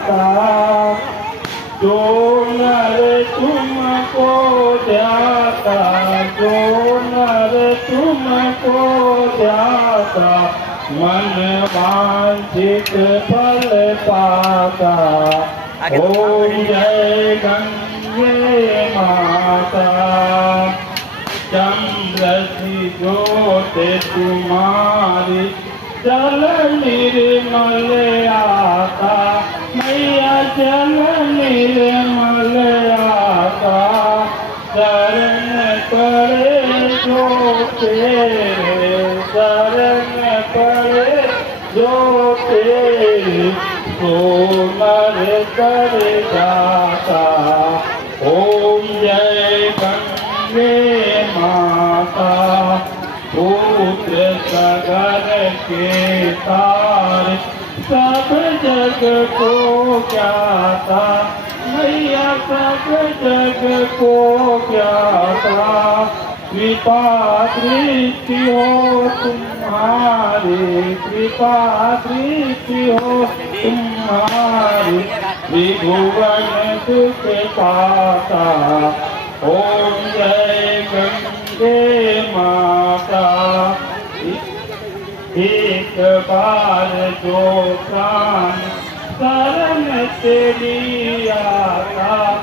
आता। जो नर तुमको ध्याता, जो नर तुमको ध्याता, मन वांछित फल पाता। ओम जय गंगे माता। चंद्रसी ज्योत तुम्हारी, जल निर्मल आता। मैया जल निर्मल आता। शरण पड़े जो तेरे, शरण पड़े जो तेरे, तो नर कर जाता। ओम जय गंगे माता। पुत्र सगर के तार, सब जग को ज्ञाता। मैया सब जग को ज्ञाता। कृपा दृष्टि हो तुम्हारी, कृपा दृष्टि हो तुम्हारी, त्रिभुवन सुख पाता। ओम जय गंगे माता। एक बार जो प्राण शरण तेरी आता,